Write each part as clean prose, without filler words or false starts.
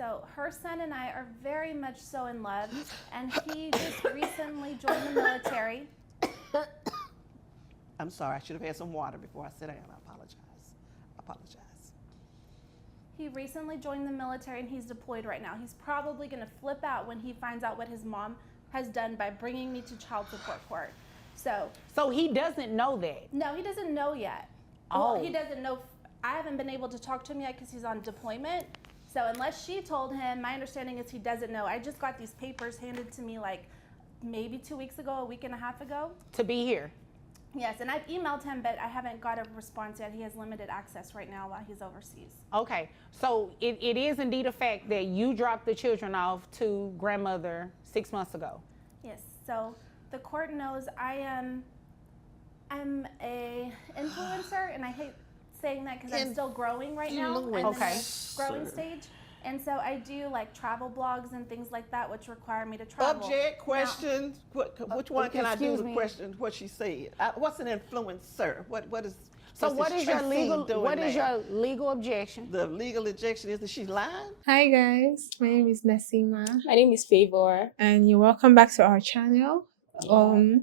So her son and I are very much so in love, and he just recently joined the military. I'm sorry, I should have had some water before I sit down. I apologize. He recently joined the military and he's deployed right now. He's probably going to flip out when he finds out what his mom has done by bringing me to child support court. So he doesn't know that? No, he doesn't know yet. Oh. Well, he doesn't know. I haven't been able to talk to him yet because he's on deployment. So unless she told him, my understanding is he doesn't know. I just got these papers handed to me like maybe 2 weeks ago, a week and a half ago. To be here? Yes, and I've emailed him, but I haven't got a response yet. He has limited access right now while he's overseas. Okay, so it is indeed a fact that you dropped the children off to grandmother 6 months ago. Yes, so the court knows I'm a influencer, and I hate saying that because I'm still growing right now. I'm in the growing stage. And so I do like travel blogs and things like that, which require me to travel. Object, question, which one can I do the question, what she said? What's an influencer? What is your legal objection? The legal objection is that she's lying? Hi guys, my name is Nasima. My name is Favor. And you're welcome back to our channel. On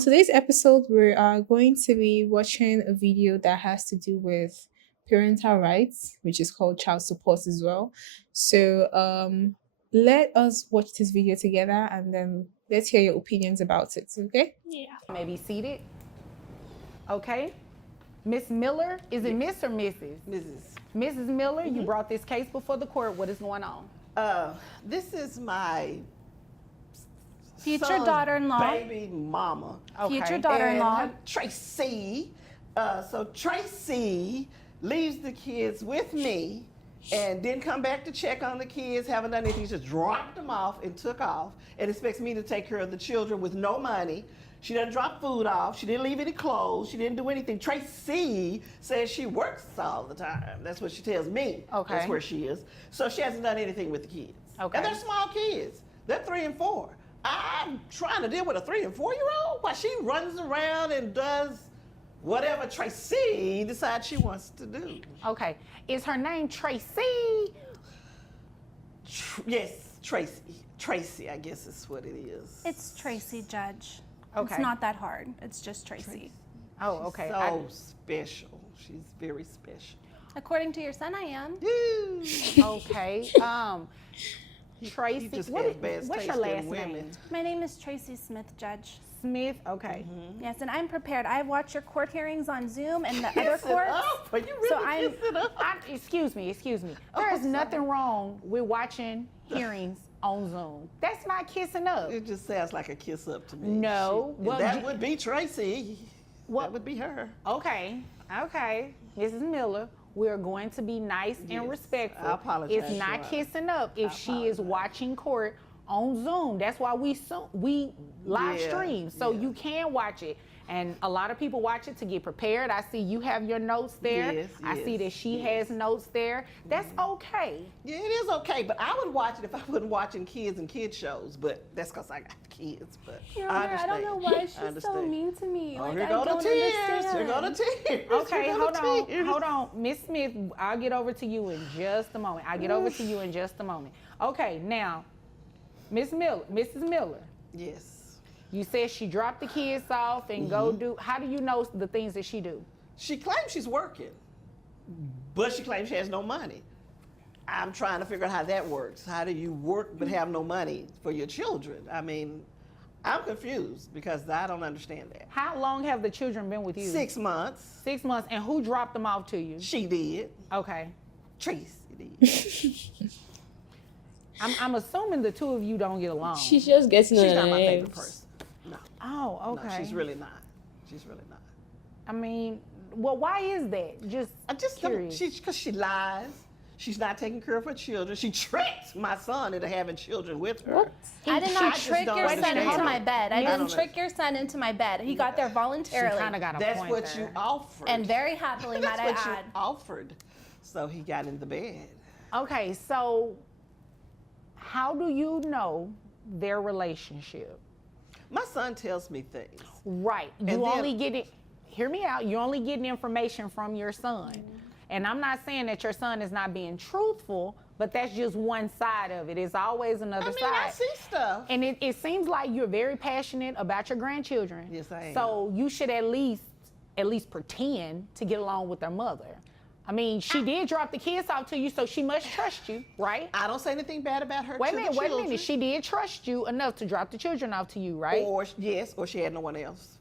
today's episode, we are going to be watching a video that has to do with parental rights, which is called child support as well. So let us watch this video together and then let's hear your opinions about it, okay? Yeah. Maybe seated. Okay. Miss Miller, is it Miss or Mrs.? Mrs. Mrs. Miller, you brought this case before the court. What is going on? This is my future daughter-in-law. Baby mama. Okay. Future daughter-in-law. And Tracy. So Tracy leaves the kids with me and didn't come back to check on the kids, haven't done anything, just dropped them off and took off and expects me to take care of the children with no money. She doesn't drop food off, she didn't leave any clothes, she didn't do anything. Tracy says she works all the time. That's what she tells me. Okay. That's where she is. So she hasn't done anything with the kids. Okay. And they're small kids. They're 3 and 4. I'm trying to deal with a 3 and 4-year-old while she runs around and does whatever Tracy decides she wants to do. Okay. Is her name Tracy? Yes, Tracy. Tracy, I guess is what it is. It's Tracy, Judge. Okay. It's not that hard. It's just Tracy. Oh, okay. So special. She's very special. According to your son, I am. Okay. Tracy, just what's got bad your taste in last women. name? My name is Tracy Smith, Judge. Smith, okay. Yes, and I'm prepared. I watch your court hearings on Zoom and the other courts. Are you really kissing up? Excuse me. There is nothing wrong with watching hearings on Zoom. That's not kissing up. It just sounds like a kiss up to me. No. That would be Tracy. What? That would be her. Okay. Mrs. Miller, we're going to be nice and Yes, respectful. I apologize, It's not Your Honor. kissing up if she is watching court on Zoom. That's why we live stream, so you can watch it. And a lot of people watch it to get prepared. I see you have your notes there. Yes, I see that she has notes there. That's okay. Yeah, it is okay, but I would watch it if I wasn't watching kids and kid shows, but that's because I got kids. But Your Honor, I don't know why she's so understand. mean to me. Oh, Like, here I go the don't tears. understand. Here go the tears. Okay, Here go the tears. hold on. Miss Smith, I'll get over to you in just a moment. Okay, now, Mrs. Miller. Yes. You said she dropped the kids off and go do, how do you know the things that she do? She claims she's working, but she claims she has no money. I'm trying to figure out how that works. How do you work but have no money for your children? I mean, I'm confused because I don't understand that. How long have the children been with you? 6 months. 6 months, and who dropped them off to you? She did. Okay. Tracy did. I'm assuming the two of you don't get along. She's just getting She's on not her my favorite nerves. person. No. Oh, okay. No, she's really not. She's really not. I mean, well, why is that? I just curious. Because she lies. She's not taking care of her children. She tricked my son into having children with her. What? I did not trick don't your son understand. into my bed. I didn't don't trick your son into my bed. He got there She voluntarily. kind of got a That's point what there. you offered. And very happily, might That's I what you add. offered. So he got in the bed. Okay, so how do you know their relationship? My son tells me things. Right. You And then- only get it, hear me out, you're only getting information from your son. And I'm not saying that your son is not being truthful, But that's just one side of it. It's always another side. I see stuff. And it seems like you're very passionate about your grandchildren. Yes, I am. So you should at least pretend to get along with their mother. I mean, she did drop the kids off to you, so she must trust you, right? I don't say anything bad about her. Wait a minute. She did trust you enough to drop the children off to you, right? Or she had no one else.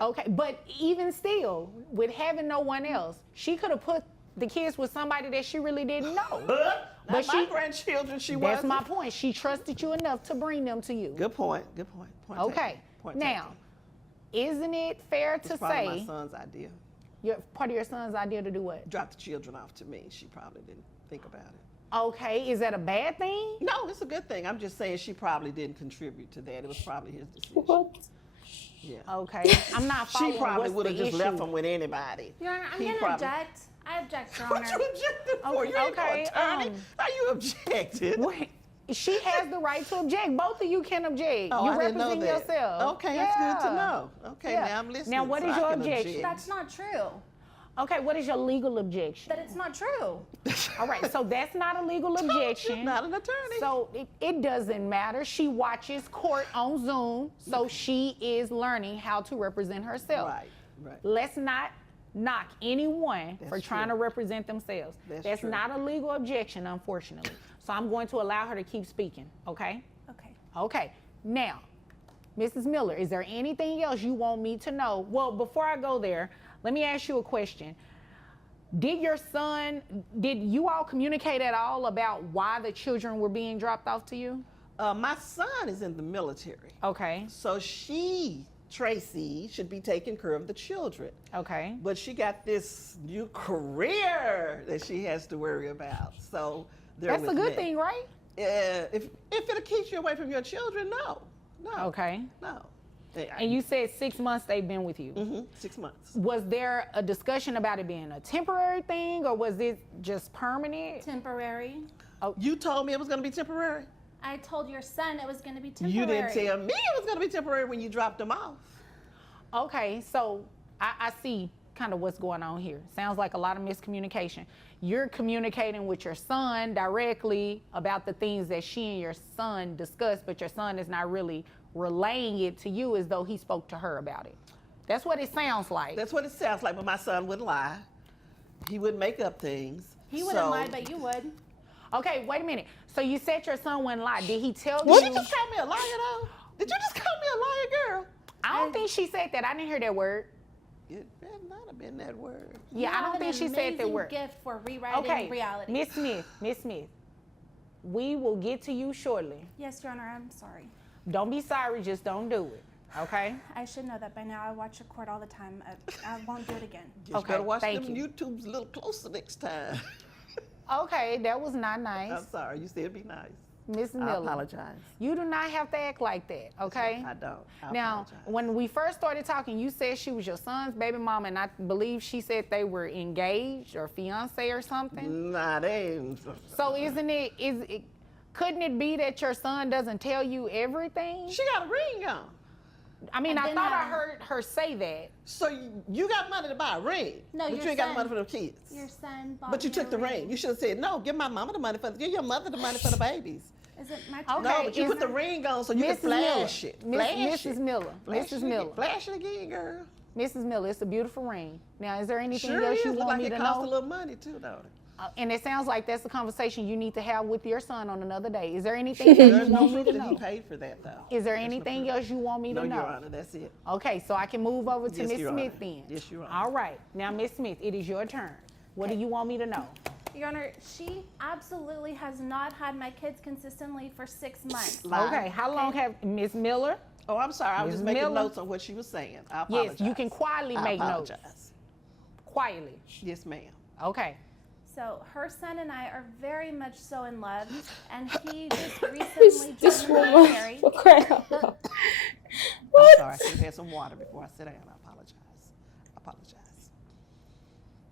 Okay, but even still, with having no one else, she could have put the kids with somebody that she really didn't know. But my grandchildren, she was. That's my point. She trusted you enough to bring them to you. Good point. Point okay. Now, isn't it fair to say my son's idea? Part of your son's idea to do what? Drop the children off to me. She probably didn't think about it. Okay, is that a bad thing? No, it's a good thing. I'm just saying she probably didn't contribute to that. It was probably his decision. What? Yeah. Okay, I'm not following. She probably would have just issue. left him with anybody. Your Honor, I'm going to object. I object, Your Honor. What you objected for? You ain't no attorney. How you objected? Wait, she has the right to object. Both of you can object. Oh, you I didn't know represent that. yourself. Okay, that's good to know. Okay, Yeah. now I'm listening. Now, what so is I your can objection? object. That's not true. Okay, what is your legal objection? That it's not true. All right, so that's not a legal objection. She's not an attorney. So it doesn't matter. She watches court on Zoom, so she is learning how to represent herself. Right. Let's not knock anyone for That's trying true. to represent themselves. That's true. not a legal objection, unfortunately. So I'm going to allow her to keep speaking, okay? Okay. Okay, now, Mrs. Miller, is there anything else you want me to know? Well, before I go there, let me ask you a question. Did you all communicate at all about why the children were being dropped off to you? My son is in the military. Okay. So Tracy, should be taking care of the children. Okay. But she got this new career that she has to worry about. So that's a good thing, right? If it keeps you away from your children, no. Okay. No. And you said 6 months they've been with you. Mm-hmm, 6 months. Was there a discussion about it being a temporary thing, or was it just permanent? Temporary. You told me it was going to be temporary? I told your son it was going to be temporary. You didn't tell me it was going to be temporary when you dropped them off. Okay, so I see kind of what's going on here. Sounds like a lot of miscommunication. You're communicating with your son directly about the things that she and your son discussed, but your son is not really relaying it to you as though he spoke to her about it. That's what it sounds like. That's what it sounds like, but my son wouldn't lie. He wouldn't make up things. He wouldn't lie, but you would. Okay, wait a minute. So you said your son wouldn't lie. Did he tell Did you? you just call me a liar, though? Did you just call me a liar, girl? I don't think she said that. I didn't hear that word. It better not have been that word. Yeah, I don't think she said that word. Gift for rewriting reality. Miss Smith, we will get to you shortly. Yes, Your Honor, I'm sorry. Don't be sorry, just don't do it, okay? I should know that by now. I watch your court all the time. I won't do it again. You better watch them YouTubes a little closer next time. Okay, that was not nice. I'm sorry, you said be nice. Miss Miller. I apologize. You do not have to act like that, okay? I don't. Now, apologize. when we first started talking, you said she was your son's baby mama, and I believe she said they were engaged or fiance or something. Nah, they ain't. So couldn't it be that your son doesn't tell you everything? She got a ring on. I mean, I thought I heard her say that. So you got money to buy a ring, No, but you ain't got the money for the kids. Your son bought But you me took a the ring. You should have said, no, give my mama the money give your mother the money for the babies. Is it my turn? Okay. No, but you put the ring on so you can flash it. Mrs. Miller. Mrs. Miller. Flash it again, girl. Mrs. Miller, it's a beautiful ring. Now, is there anything Sure else is. you Look want like me it to costs know? a little money too, don't it? And it sounds like that's a conversation you need to have with your son on another day. Is there anything else you There's no want me proof to that he know? paid for that, though. Is there anything else you want me to No, know? Your Honor, that's it. Okay, so I can move over to Yes, Miss Your Smith Honor. then. Yes, Your Honor. All right. Now, Miss Smith, it is your turn. What do you want me to know? Your Honor, she absolutely has not had my kids consistently for 6 months. Lie. Okay, how long have Miss Miller? Oh, I'm sorry. I was Ms. just making Miller? notes on what she was saying. I apologize. Yes, you can quietly I make notes. apologize. Quietly. Yes, ma'am. Okay. So her son and I are very much so in love, and he just recently This joined the woman, military. for crying out loud. I'm sorry. I should have had some water before I sit down. I apologize.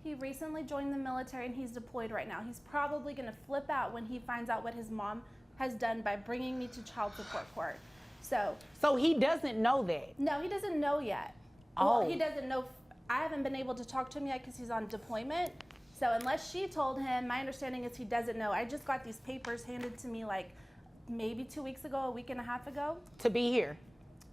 He recently joined the military, and he's deployed right now. He's probably going to flip out when he finds out what his mom has done by bringing me to child support court. So he doesn't know that. No, he doesn't know yet. Oh. Well, he doesn't know. I haven't been able to talk to him yet because he's on deployment. So unless she told him, my understanding is he doesn't know. I just got these papers handed to me like maybe 2 weeks ago, a week and a half ago. To be here.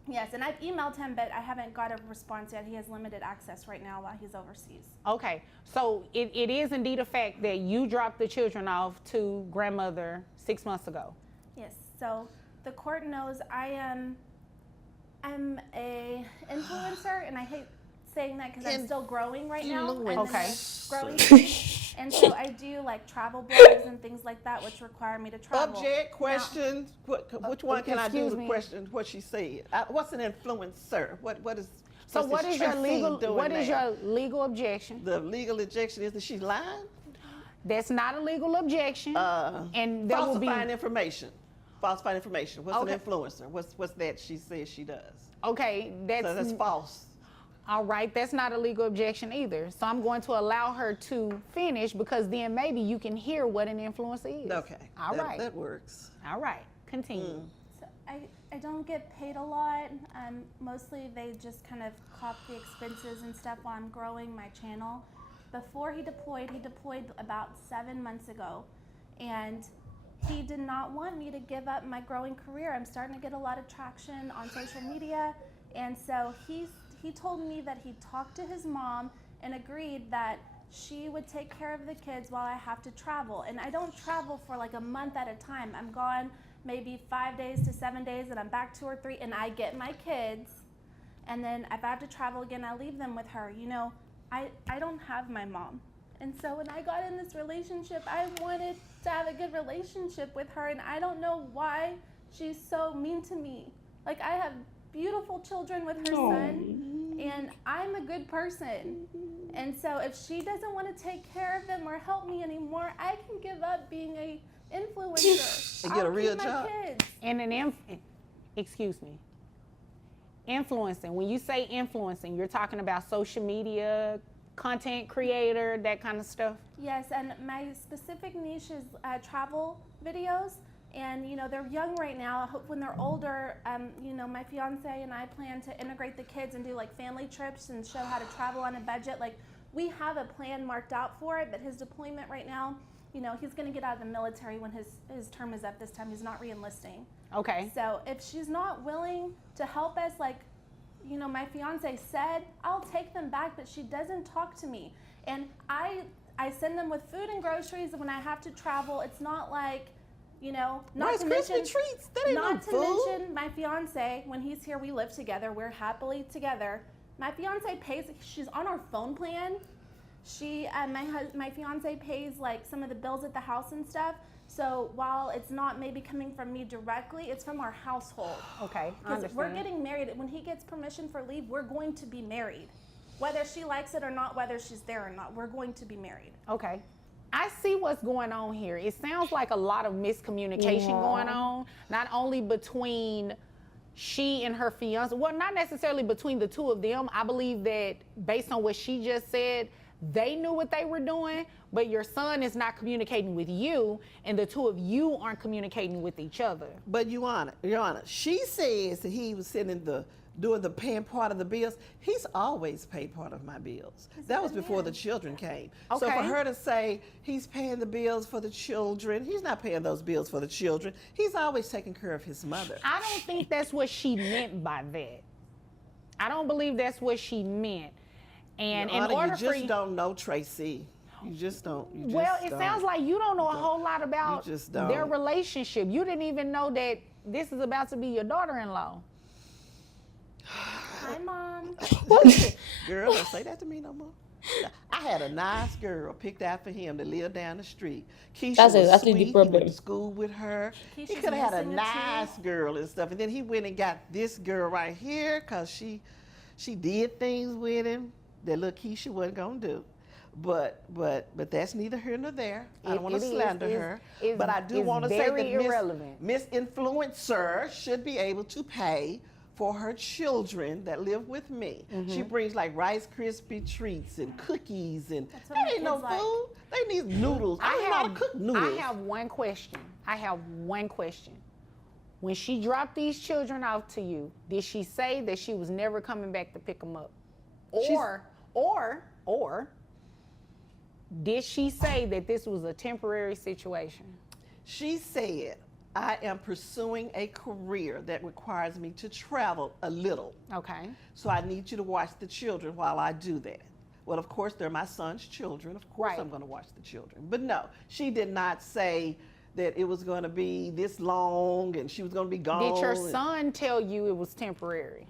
Yes, and I've emailed him, but I haven't got a response yet. He has limited access right now while he's overseas. Okay, so it is indeed a fact that you dropped the children off to grandmother 6 months ago. Yes, so the court knows I'm a influencer, and I hate saying that because I'm still growing right now. I'm in Okay. the growing stage. And so I do like travel blogs and things like that, which require me to travel. Object, question, which one can I do excuse the me. question, what she said? What's an influencer? What is, So what's what this is your Tracy legal doing what is there? your legal objection? The legal objection is that she's lying? That's not a legal objection. And there will be Falsifying information. Falsifying information. What's Okay. an influencer? What's that she says she does? okay, So that's false. all right, that's not a legal objection either. So I'm going to allow her to finish because then maybe you can hear what an influencer is. Okay. All right. That works. All right. Continue. So I don't get paid a lot. Mostly they just kind of cop the expenses and stuff while I'm growing my channel. Before he deployed about 7 months ago. And he did not want me to give up my growing career. I'm starting to get a lot of traction on social media. And so he told me that he talked to his mom and agreed that she would take care of the kids while I have to travel. And I don't travel for like a month at a time. I'm gone maybe 5 days to 7 days, and I'm back 2 or 3, and I get my kids. And then if I have to travel again, I leave them with her. You know, I don't have my mom. And so when I got in this relationship, I wanted to have a good relationship with her, and I don't know why she's so mean to me. Like, I have beautiful children with her son, and I'm a good person. And so if she doesn't want to take care of them or help me anymore, I can give up being a influencer. And get a I'll real keep job. my kids. And excuse me. Influencing. When you say influencing, you're talking about social media, content creator, that kind of stuff? Yes, and my specific niche is travel videos. And, you know, they're young right now. I hope when they're older, you know, my fiance and I plan to integrate the kids and do like family trips and show how to travel on a budget. Like, we have a plan marked out for it, but his deployment right now, you know, he's going to get out of the military when his term is up this time. He's not re-enlisting. Okay. So if she's not willing to help us, like, you know, my fiance said, I'll take them back, but she doesn't talk to me. And I send them with food and groceries when I have to travel. It's not like, you know, not Rice to Krispie mention treats. That ain't no not to food. mention my fiance, when he's here, we live together. We're happily together. My fiance pays, she's on our phone plan. She, my fiance pays like some of the bills at the house and stuff. So while it's not maybe coming from me directly, it's from our household. Okay, I Because understand. we're getting married. When he gets permission for leave, we're going to be married. Whether she likes it or not, whether she's there or not, we're going to be married. Okay. I see what's going on here. It sounds like a lot of miscommunication going on, not only between she and her fiance, well, not necessarily between the two of them. I believe that based on what she just said, they knew what they were doing, but your son is not communicating with you, and the two of you aren't communicating with each other. But Your Honor, she says that he was doing the paying part of the bills. He's always paid part of my bills. That was before the children came. So for Okay. her to say he's paying the bills for the children, he's not paying those bills for the children. He's always taking care of his mother. I don't think that's what she meant by that. I don't believe that's what she meant. And Your in Honor, order you for just don't know Tracy. You just don't. You well, just it don't. sounds like you don't know a whole lot about just don't. their relationship. You didn't even know that this is about to be your daughter-in-law. Hi, Mom. Girl, don't say that to me no more. I had a nice girl picked out for him to live down the street. Keisha That's was exactly the sweet. He problem. went to school with her. He Keisha's could have had a missing a nice tooth. girl and stuff. And then he went and got this girl right here because she did things with him that little Keisha wasn't gonna do. But that's neither here nor there. I don't want to slander her. It's- But I do it's want to say very that irrelevant. Miss Influencer should be able to pay for her children that live with me. Mm-hmm. She brings like Rice Krispie treats and cookies, and That's what that my ain't no kids like. food. They need noodles. I don't know how to cook noodles. I have one question. When she dropped these children off to you, did she say that she was never coming back to pick them up? Or did she say that this was a temporary situation? She said, I am pursuing a career that requires me to travel a little. Okay. So I need you to watch the children while I do that. Well, of course, they're my son's children. Of course, Right. I'm going to watch the children. But no, she did not say that it was going to be this long and she was going to be gone. Did your son tell you it was temporary?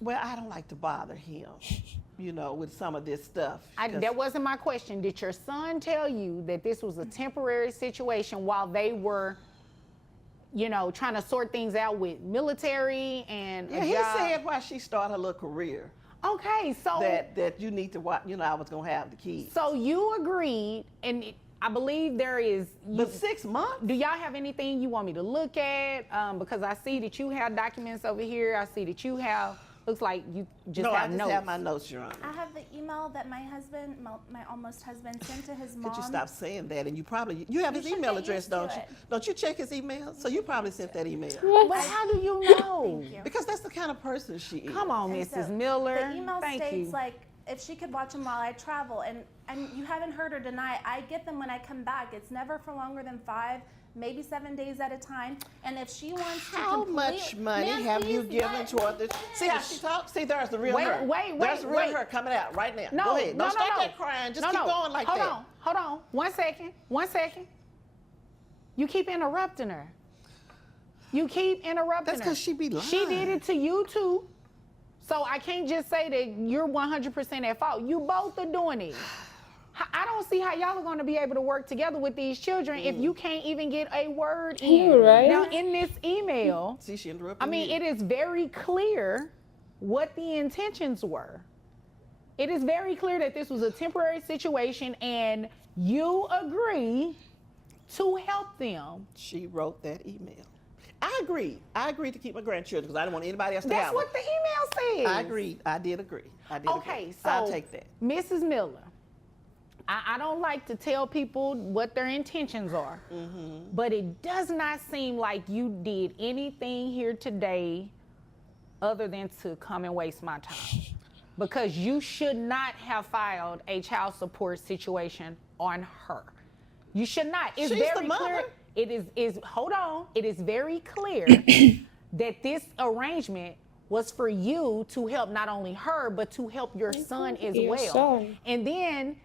Well, I don't like to bother him, with some of this stuff. That wasn't my question. Did your son tell you that this was a temporary situation while they were, trying to sort things out with military and Yeah, a he job? said why she started her little career. Okay, so That you need to watch, I was going to have the kids. so you agreed, and I believe there is. But 6 months? Do y'all have anything you want me to look at? Because I see that you have documents over here. I see that you have. Looks like you just No, have I just notes. have my notes, Your Honor. I have the email that my husband, my almost husband, sent to his mom. Could you stop saying that? And you have his should email get address, used to don't you? it. Don't you check his email? So you probably sent that email. But how do you know? Thank you. Because that's the kind of person she is. Come on, And Mrs. so Miller. The email Thank states you. like if she could watch them while I travel, and you haven't heard her deny. I get them when I come back. It's never for longer than 5, maybe 7 days at a time. And if she wants to How complete, much money Ma'am, have you please given let toward me this? See how she talks? See, there's the real Wait, her. wait, There's the real wait. her coming out right now. No, Go ahead. no, Don't start no. that crying. Just No, keep no. going like that. Hold on. 1 second. 1 second. You keep interrupting her. You keep interrupting That's her. 'cause she be She lying. did it to you too. So I can't just say that you're 100% at fault. You both are doing it. I don't see how y'all are going to be able to work together with these children if you can't even get a word in. know, right? Now, in this email, See, she interrupted I mean, you. it is very clear what the intentions were. It is very clear that this was a temporary situation and you agree to help them. She wrote that email. I agreed. I agreed to keep my grandchildren because I didn't want anybody else to That's have what them. the email says. I agreed. I did agree. Okay, agree. so I'll take that. Mrs. Miller, I don't like to tell people what their intentions are, but it does not seem like you did anything here today other than to come and waste my time. Because you should not have filed a child support situation on her. You should not. It's She's the very mother. clear. It is hold on. It is very clear that this arrangement was for you to help not only her, but to help your son as Your well. son. And then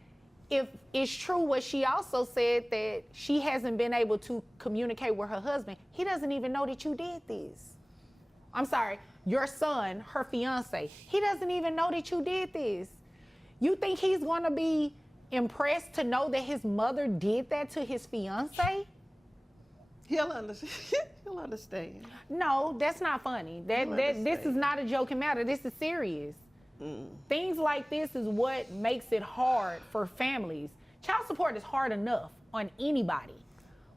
if it's true what she also said, that she hasn't been able to communicate with her husband, he doesn't even know that you did this. I'm sorry, your son, her fiance, he doesn't even know that you did this. You think he's gonna be impressed to know that his mother did that to his fiance? He'll understand. He'll understand. No, that's not funny. This understand. is not a joking matter. This is serious. Things like this is what makes it hard for families. Child support is hard enough on anybody,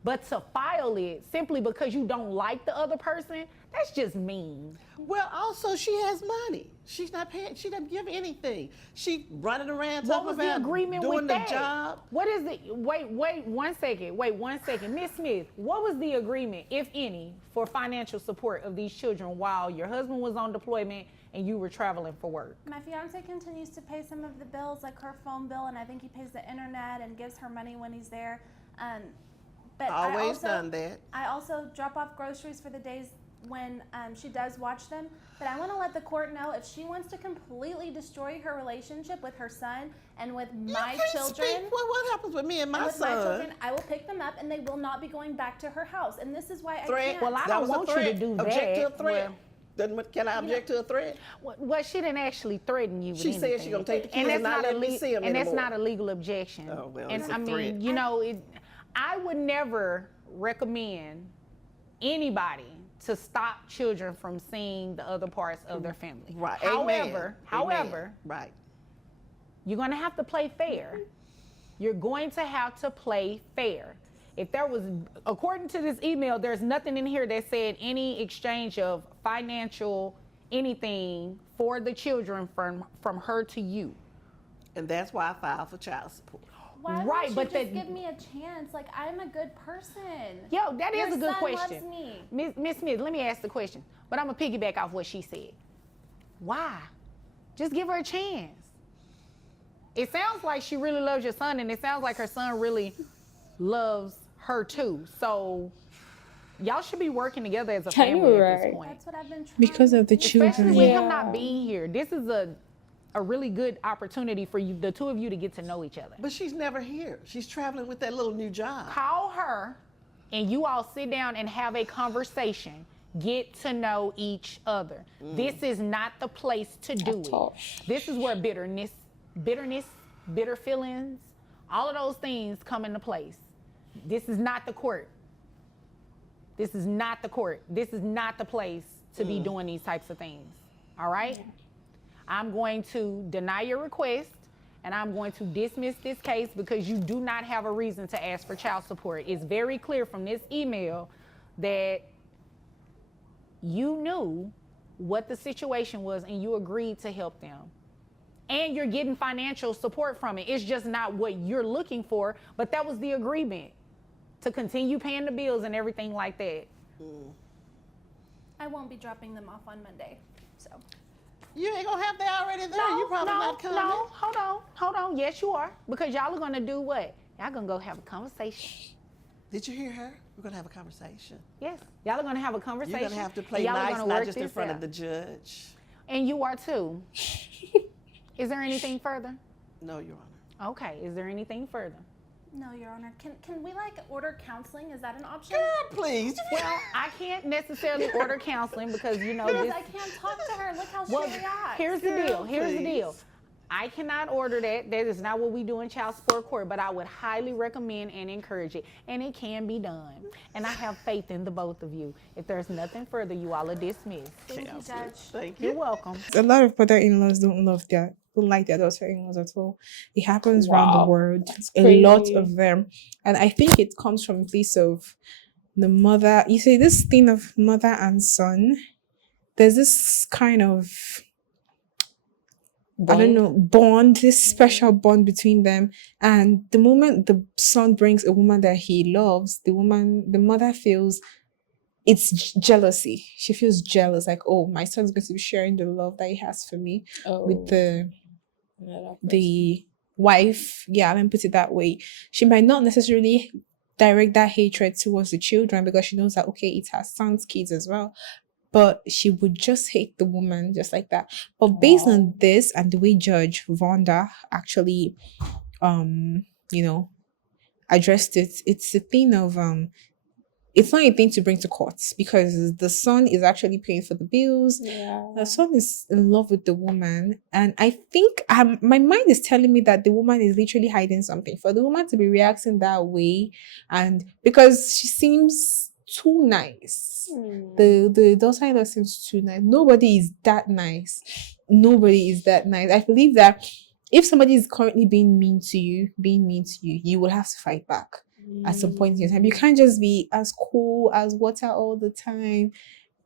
but to file it simply because you don't like the other person, that's just mean. Well, also she has money. She's not paying. She doesn't give anything. She running around What talking was the about agreement doing with the that? job. What is it? Wait 1 second. Wait 1 second. Miss Smith, what was the agreement, if any, for financial support of these children while your husband was on deployment and you were traveling for work? My fiance continues to pay some of the bills, like her phone bill, and I think he pays the internet and gives her money when he's there. But Always done that. I also drop off groceries for the days when she does watch them. But I want to let the court know, if she wants to completely destroy her relationship with her son and with my You can't children, speak. What happens with me and my and with son? my children, I will pick them up and they will not be going back to her house. And this is why I Threat. can't. Well, I That don't was a want you to threat. do Object to a that. threat. Can I object to a threat? Well, she didn't actually threaten you with She said anything. she gonna take the kids and not let me see them And that's anymore. not a legal objection. Oh, well, and it's a I mean, threat. I would never recommend anybody to stop children from seeing the other parts of their family. Right. However, Amen. Right. you're going to have to play fair. You're going to have to play fair. If there was, according to this email, there's nothing in here that said any exchange of financial anything for the children from her to you. And that's why I filed for child support. Why Right, won't but you just the- give me a chance? Like, I'm a good person. Yo, that Your is a good son question. loves me. Miss Smith, let me ask the question, but I'm gonna piggyback off what she said. Why? Just give her a chance. It sounds like she really loves your son, and it sounds like her son really loves her too. So y'all should be working together as a Tell you family at right. this point. That's what I've been trying. Because of the Especially children. with Yeah. him not being here. This is a really good opportunity for you, the two of you, to get to know each other. But she's never here. She's traveling with that little new job. Call her and you all sit down and have a conversation. Get to know each other. This is not the place to do At it. all. This is where bitterness, bitter feelings, all of those things come into place. This is not the court. This is not the court. This is not the place to be doing these types of things. All right? I'm going to deny your request, and I'm going to dismiss this case because you do not have a reason to ask for child support. It's very clear from this email that you knew what the situation was and you agreed to help them. And you're getting financial support from it. It's just not what you're looking for, but that was the agreement, to continue paying the bills and everything like that. I won't be dropping them off on Monday. So You ain't gonna have that already there. You probably not coming. No, hold on. Yes, you are. Because y'all are gonna do what? Y'all gonna go have a conversation. Did you hear her? We're gonna have a conversation. Yes, y'all are gonna have a conversation. You're gonna have to and play y'all are nice, gonna not work just in this front out. of the judge. And you are too. Is there anything further? No, Your Honor. Okay, is there anything further? no, Your Honor. Can we like order counseling? Is that an option? Girl, please. Well, I can't necessarily order counseling because, you know, Because this. I can't talk to her. Look how Well, she reacts. here's the Girl, deal. Here's the please. deal. I cannot order that. That is not what we do in child support court, but I would highly recommend and encourage it. And it can be done. And I have faith in the both of you. If there's nothing further, you all are dismissed. Thank you, Judge. Thank You're you. welcome. A lot of mother-in-laws don't like their daughter-in-laws at all. It happens around the Wow. world. That's A lot crazy. of them. And I think it comes from a place of the mother. You see, this thing of mother and son, there's this kind of, I don't know, bond, this special bond between them. And the moment the son brings a woman that he loves, the mother feels it's jealousy. She feels jealous, like, oh, my son's going to be sharing the love that he has for me with the wife. Yeah, let me put it that way. She might not necessarily direct that hatred towards the children because she knows that, okay, it's her son's kids as well. But she would just hate the woman just like that. But based on this and the way Judge Vonda actually, addressed it, it's a thing of it's not a thing to bring to court because the son is actually paying for the bills. Yeah. The son is in love with the woman, and I think my mind is telling me that the woman is literally hiding something. For the woman to be reacting that way, and because she seems too nice, the daughter-in-law seems too nice. Nobody is that nice. I believe that if somebody is currently being mean to you, you will have to fight back at some point in your time. You can't just be as cool as water all the time.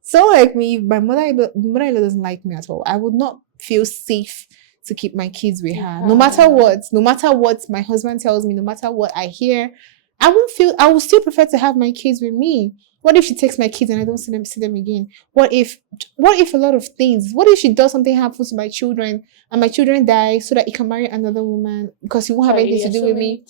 So like me, my mother-in-law doesn't like me at all. I would not feel safe to keep my kids with her. No matter what my husband tells me, no matter what I hear, I will still prefer to have my kids with me. What if she takes my kids and I don't see them again? What if a lot of things? What if she does something harmful to my children and my children die so that he can marry another woman because he won't have anything to do with me?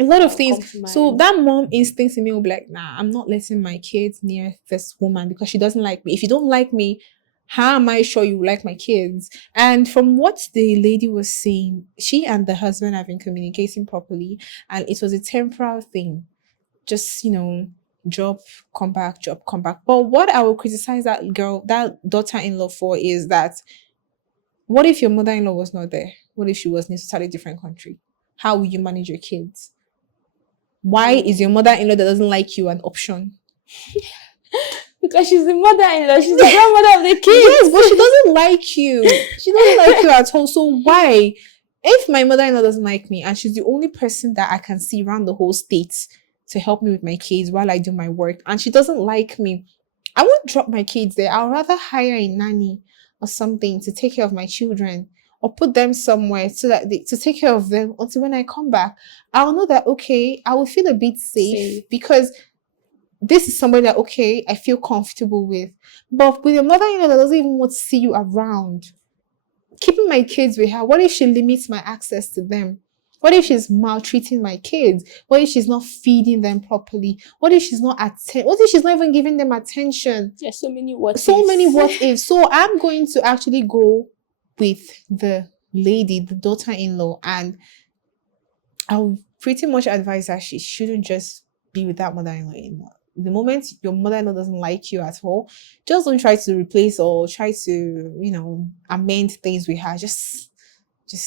A lot of things. So that mom instinct in me will be like, nah, I'm not letting my kids near this woman because she doesn't like me. If you don't like me, how am I sure you like my kids? And from what the lady was saying, she and the husband have been communicating properly, and it was a temporal thing. Just, job, come back. But what I will criticize that daughter-in-law for is that, what if your mother-in-law was not there? What if she was in a totally different country? How will you manage your kids? Why is your mother-in-law that doesn't like you an option? Because she's the mother-in-law, she's the grandmother of the kids. Yes, but she doesn't like you. She doesn't like you at all. So why? If my mother-in-law doesn't like me and she's the only person that I can see around the whole state to help me with my kids while I do my work, and she doesn't like me, I won't drop my kids there. I'll rather hire a nanny or something to take care of my children, or put them somewhere so that to take care of them until when I come back, I'll know that, okay, I will feel a bit safe because this is somebody that, okay, I feel comfortable with. But with your mother-in-law that doesn't even want to see you around, keeping my kids with her? What if she limits my access to them? What if she's maltreating my kids? What if she's not feeding them properly? What if she's not what if she's not even giving them attention? There's so many what Many what ifs. So I'm going to actually go with the lady, the daughter-in-law, and I'll pretty much advise that she shouldn't just be with that mother-in-law anymore. The moment your mother-in-law doesn't like you at all, just don't try to replace or try to, amend things with her. Just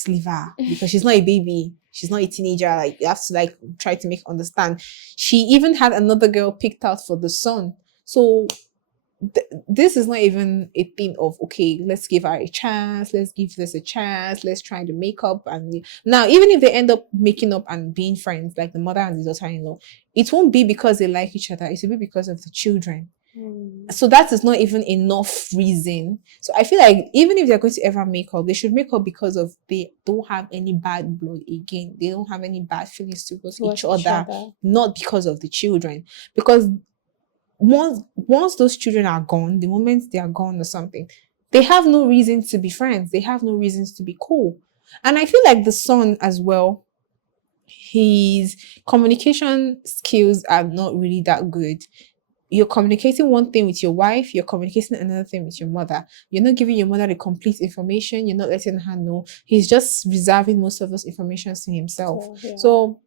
leave her, because she's not a baby. She's not a teenager. Like, you have to try to make her understand. She even had another girl picked out for the son. So this is not even a thing of, okay, let's give her a chance, let's give this a chance, let's try to make up. And now, even if they end up making up and being friends, like the mother and the daughter-in-law, it won't be because they like each other, it will be because of the children. So that is not even enough reason. So I feel like even if they're going to ever make up, they should make up because of they don't have any bad blood again. They don't have any bad feelings towards each other, not because of the children. Because once those children are gone, the moment they are gone or something, they have no reason to be friends. They have no reasons to be cool. And I feel like the son as well, his communication skills are not really that good. You're communicating one thing with your wife, you're communicating another thing with your mother. You're not giving your mother the complete information. You're not letting her know. He's just reserving most of those information to himself. So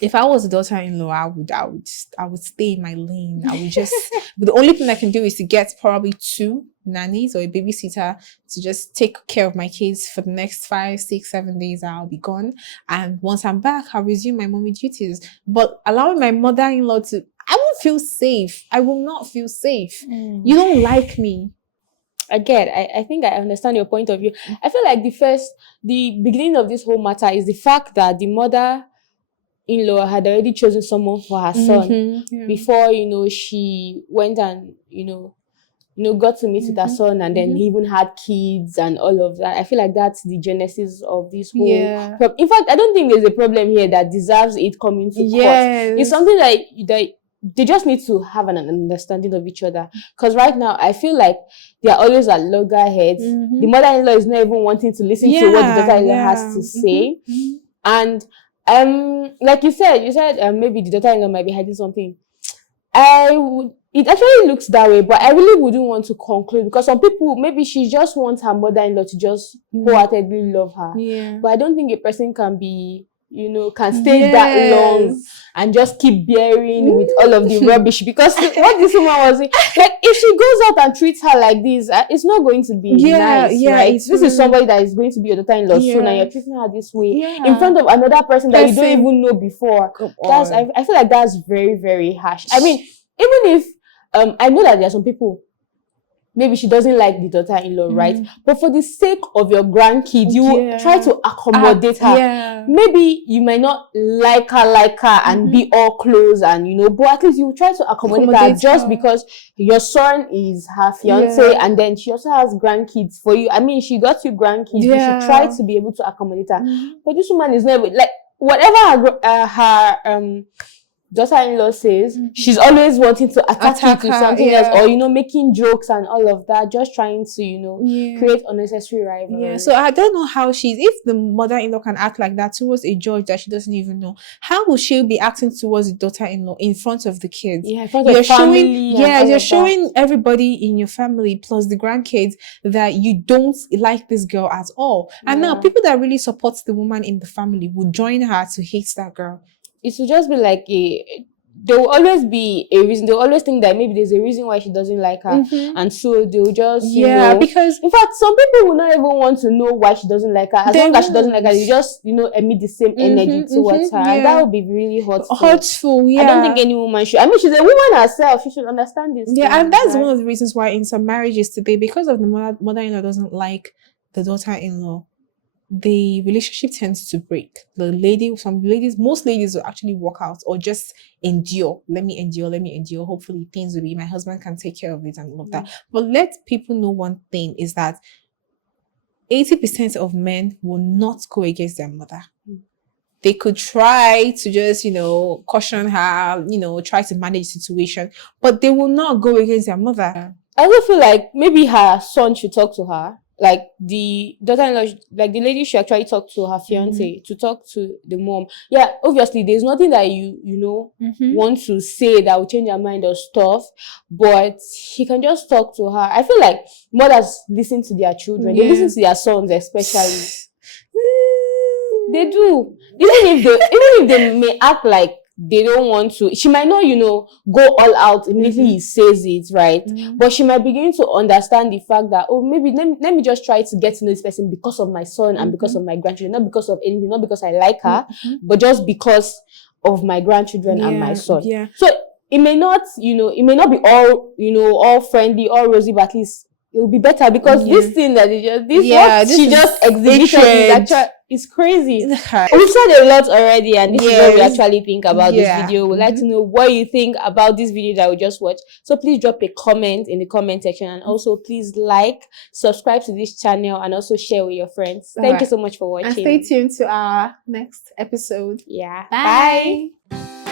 if I was a daughter-in-law, I would stay in my lane. I would just, but the only thing I can do is to get probably 2 nannies or a babysitter to just take care of my kids for the next 5, 6, 7 days. I'll be gone. And once I'm back, I'll resume my mommy duties. But allowing my mother-in-law to, I won't feel safe. I will not feel safe. You don't like me. Again, I think I understand your point of view. I feel like the beginning of this whole matter is the fact that the mother-in-law had already chosen someone for her son before, she went and, got to meet with her son, and then he even had kids and all of that. I feel like that's the genesis of this whole in fact, I don't think there's a problem here that deserves it coming to court. It's something that they just need to have an understanding of each other. Because right now, I feel like they are always at loggerheads. The mother-in-law is not even wanting to listen to what the daughter-in-law has to say. And like you said maybe the daughter-in-law might be hiding something. It actually looks that way, but I really wouldn't want to conclude, because some people, maybe she just wants her mother-in-law to just wholeheartedly love her. But I don't think a person can be, can stay that long and just keep bearing with all of the rubbish. Because what this woman was saying, like, if she goes out and treats her like this, it's not going to be nice, right? This is somebody that is going to be your daughter-in-law soon, and you're treating her this way in front of another person that you don't even know before. I feel like that's very, very harsh. I mean, even if I know that there are some people, maybe she doesn't like the daughter-in-law, right? But for the sake of your grandkid, you try to accommodate her. Maybe you might not like her and be all close and, but at least you try to accommodate her just because your son is her fiance and then she also has grandkids for you. I mean, she got you grandkids. You should try to be able to accommodate her. But this woman is never, like, whatever her daughter-in-law says, she's always wanting to attack it with something else, or making jokes and all of that, just trying to create unnecessary rivalry. So I don't know how if the mother-in-law can act like that towards a judge that she doesn't even know, how will she be acting towards the daughter-in-law in front of the kids? In front of family. You're showing everybody in your family plus the grandkids that you don't like this girl at all. And now people that really support the woman in the family will join her to hate that girl. It will just be like there will always be a reason. They will always think that maybe there's a reason why she doesn't like her. And so they'll just, because in fact, some people will not even want to know why she doesn't like her. As long as she doesn't like her, they just, emit the same energy towards her. And that would be really hurtful. I don't think any woman should. I mean, she's a woman herself. She should understand this. And that's one of the reasons why in some marriages today, because of the mother-in-law doesn't like the daughter-in-law, the relationship tends to break. Most ladies will actually walk out or just endure. Let me endure. Hopefully things will be, my husband can take care of it and all of that. But let people know one thing is that 80% of men will not go against their mother. They could try to just, caution her, try to manage the situation, but they will not go against their mother. I also feel like maybe her son should talk to her. like the daughter-in-law, like the lady should actually talk to her fiance, to talk to the mom. Yeah, obviously there's nothing that you know want to say that will change her mind or stuff, but he can just talk to her. I feel like mothers listen to their children. They listen to their sons especially. They do. Even if they may act like they don't want to, she might not, go all out immediately he says it, right? But she might begin to understand the fact that, oh, maybe let me just try to get to know this person because of my son and because of my grandchildren, not because of anything, not because I like her, but just because of my grandchildren and my son. Yeah. So it may not, it may not be all, all friendly, all rosy, but at least it will be better because this thing that she just exhibited is actually, it's crazy. We've said a lot already, and this is what we actually think about this video. We'd like to know what you think about this video that we just watched. So please drop a comment in the comment section, and also please like, subscribe to this channel, and also share with your friends. Thank you so much for watching. And stay tuned to our next episode. Yeah. Bye. Bye.